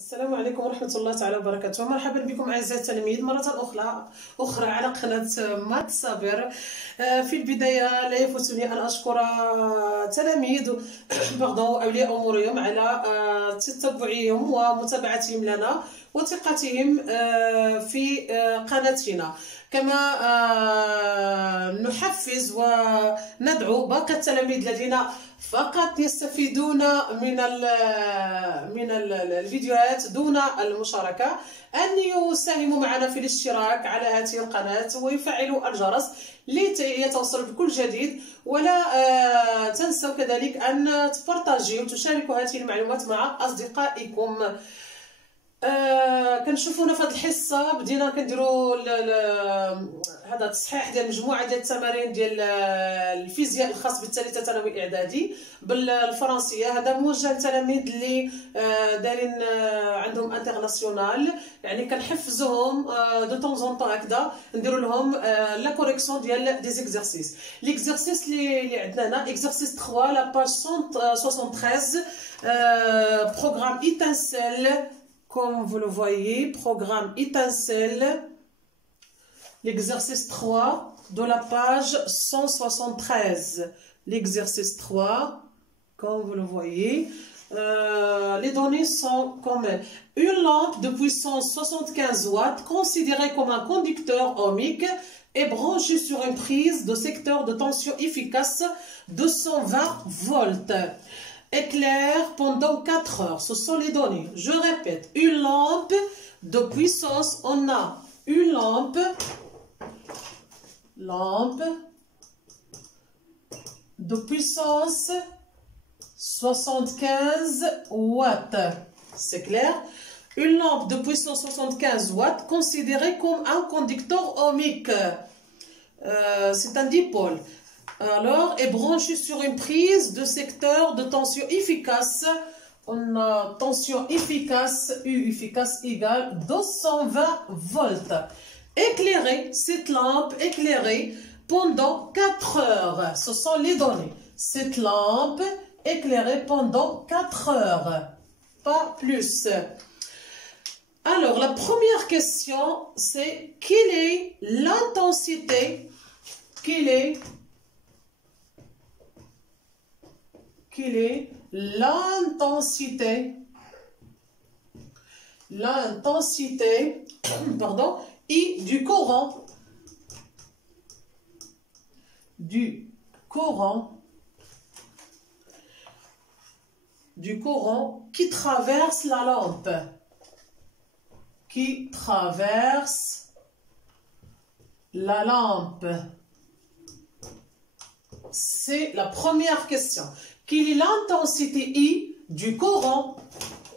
السلام عليكم ورحمة الله تعالى وبركاته. مرحبا بكم أعزائي التلاميذ مرة أخرى على قناة مات صابر. في البداية لا يفوتني أن أشكر تلاميذ أولياء أمورهم على تتبعهم ومتابعتهم لنا وثقتهم في قناتنا، كما نحفز وندعو باقي التلاميذ الذين فقط يستفيدون من الفيديوهات دون المشاركة أن يساهموا معنا في الاشتراك على هذه القناة ويفعلوا الجرس ليتوصلوا بكل جديد، ولا تنسوا كذلك أن تبارطاجيوا وتشاركوا هذه المعلومات مع أصدقائكم. كنشوفونا في هذه الحصه بدينا كنديروا هذا التصحيح ديال مجموعه ديال التمارين ديال الفيزياء الخاص بالثالثه ثانوي اعدادي بالفرنسيه. هذا موجه للتلاميذ اللي دايرين عندهم انترناسيونال، يعني كنحفزوهم دو طون زون طون هكذا نديروا لهم لا كوريكسيون ديال دي زيكزارسيس. ليكزارسيس اللي عندنا هنا اكزارسيس 3 لا باج 173 programme Étincelle. Comme vous le voyez, programme Étincelle, l'exercice 3 de la page 173. L'exercice 3, comme vous le voyez, les données sont comme une lampe de puissance 75 watts considérée comme un conducteur ohmique est branchée sur une prise de secteur de tension efficace de 120 volts. Éclaire pendant 4 heures. Ce sont les données. Je répète, une lampe de puissance, on a une lampe de puissance 75 watts. C'est clair? Une lampe de puissance 75 watts considérée comme un conducteur ohmique. C'est un dipôle. Alors, est branché sur une prise de secteur de tension efficace. On a tension efficace, U efficace égale 220 volts. Éclairée, cette lampe éclairée pendant 4 heures. Ce sont les données. Cette lampe éclairée pendant 4 heures. Pas plus. Alors, la première question, c'est quelle est l'intensité? Quelle est l'intensité I du courant qui traverse la lampe, C'est la première question. Quelle est l'intensité I du courant?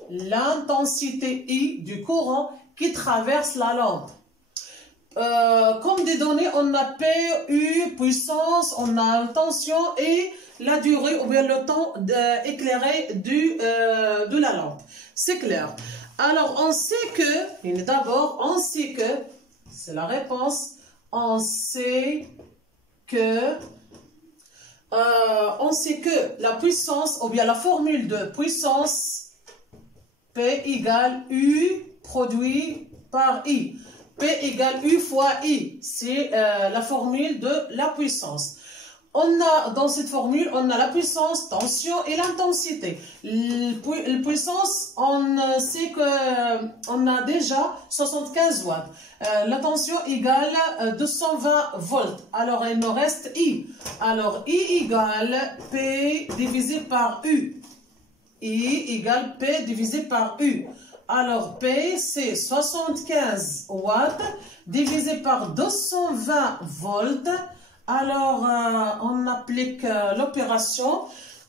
L'intensité I du courant qui traverse la lampe. Comme des données, on a P, U, puissance, on a la tension et la durée ou bien le temps éclairé de la lampe. C'est clair. Alors, on sait que, d'abord, on sait que, c'est la réponse, on sait que la puissance, ou bien la formule de puissance, P égale U produit par I. P égale U fois I. C'est la formule de la puissance. Dans cette formule, on a la puissance, tension et l'intensité. La puissance, on sait qu'on a déjà 75 watts. La tension égale 220 volts. Alors, il me reste I. Alors, I égale P divisé par U. I égale P divisé par U. Alors, P, c'est 75 watts divisé par 220 volts. Alors, on applique l'opération.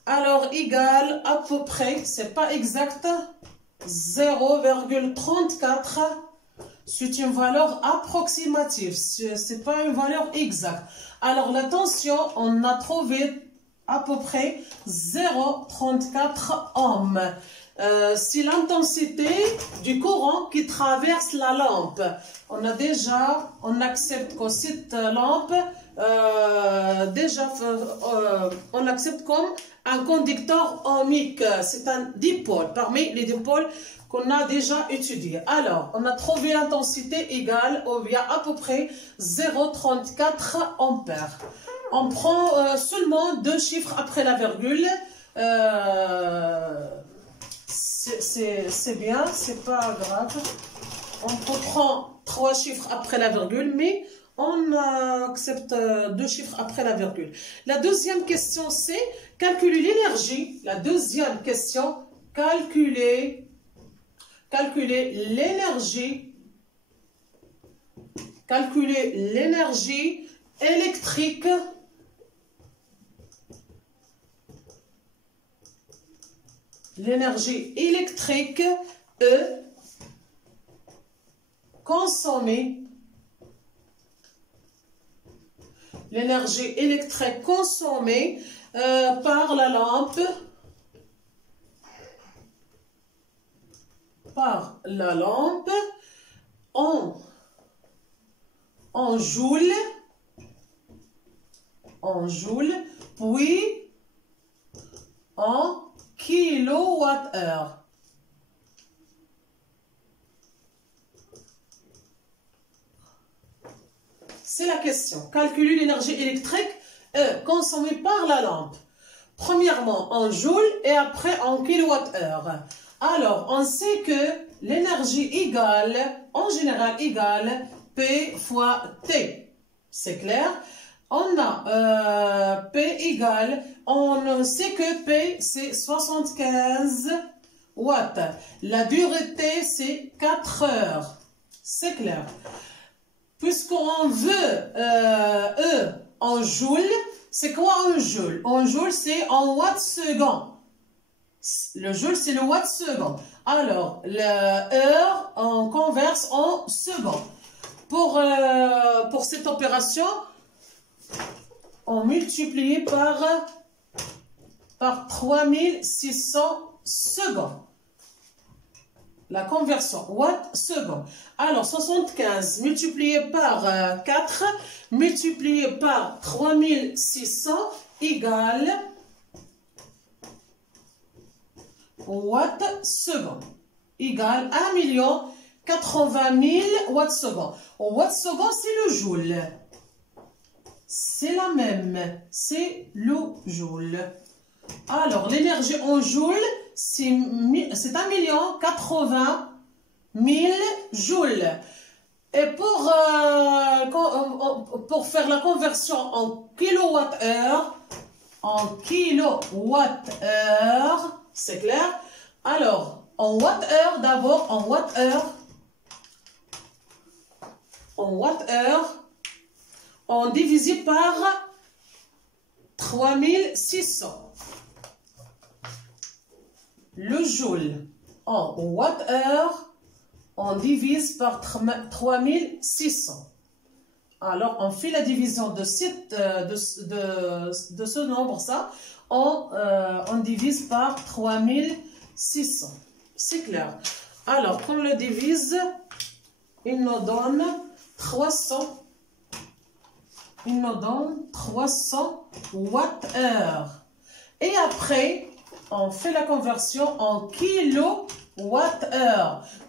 Alors, égale à peu près, c'est pas exact, 0,34. C'est une valeur approximative, c'est pas une valeur exacte. Alors, la tension, on a trouvé à peu près 0,34 ohms. C'est l'intensité du courant qui traverse la lampe. On accepte que cette lampe déjà, on l'accepte comme un conducteur ohmique. C'est un dipôle, parmi les dipôles qu'on a déjà étudié. Alors, on a trouvé l'intensité égale ou bien à peu près 0,34 ampères. On prend seulement deux chiffres après la virgule. C'est bien, c'est pas grave. On prend trois chiffres après la virgule, mais on accepte deux chiffres après la virgule. La deuxième question, c'est calculer l'énergie. La deuxième question, calculer l'énergie électrique consommée par la lampe en joules, puis en kilowattheure. C'est la question. Calculer l'énergie électrique consommée par la lampe. Premièrement en joules et après en kilowattheure. Alors, on sait que l'énergie égale, en général égale P fois T. C'est clair? On a P égale, on sait que P c'est 75 watts. La durée T c'est 4 heures. C'est clair? Puisqu'on veut E en joule, c'est quoi un joule? En joule c'est en watts secondes. Le joule, c'est le watt second. Alors, l'heure, on converse en secondes. Pour cette opération, on multiplie par 3600 secondes. La conversion watt-seconde. Alors, 75 multiplié par 4, multiplié par 3600 égale watt-seconde. Égale 1 080 000 watts-seconde. Watt-seconde, c'est le joule. C'est la même. C'est le joule. Alors, l'énergie en joule, c'est 1 080 000 joules. Et pour faire la conversion en kilowattheure, c'est clair? Alors, en watt-heure, d'abord, en watt-heure, on divise par 3600. Le joule en watt-heure, on divise par 3600. Alors, on fait la division de ce nombre, ça, on divise par 3600. C'est clair. Alors, quand on le divise, il nous donne 300. Il nous donne 300 watts-heure. Et après, on fait la conversion en kilowattheure.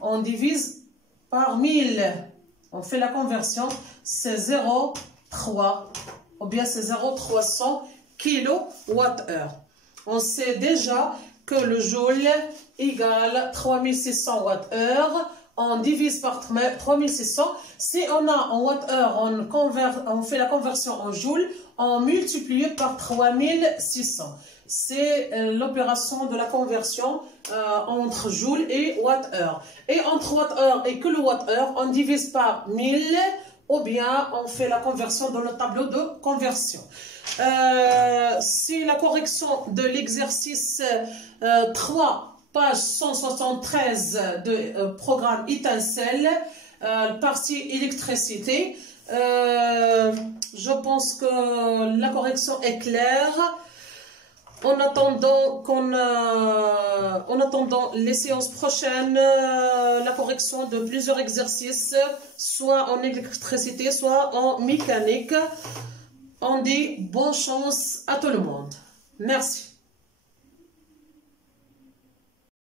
On divise par 1000. On fait la conversion, c'est 0,3 ou bien c'est 0,300 kilowattheure. On sait déjà que le joule égale 3600 wattheure. On divise par 3600. Si on a en wattheure, on fait la conversion en joule, on multiplie par 3600. C'est l'opération de la conversion entre joule et wattheure. Et entre wattheure et kilowattheure, on divise par 1000 ou bien on fait la conversion dans le tableau de conversion. Si la correction de l'exercice 3, page 173 de programme Étincelle, partie électricité, je pense que la correction est claire. En attendant les séances prochaines, la correction de plusieurs exercices, soit en électricité, soit en mécanique. On dit bonne chance à tout le monde. Merci.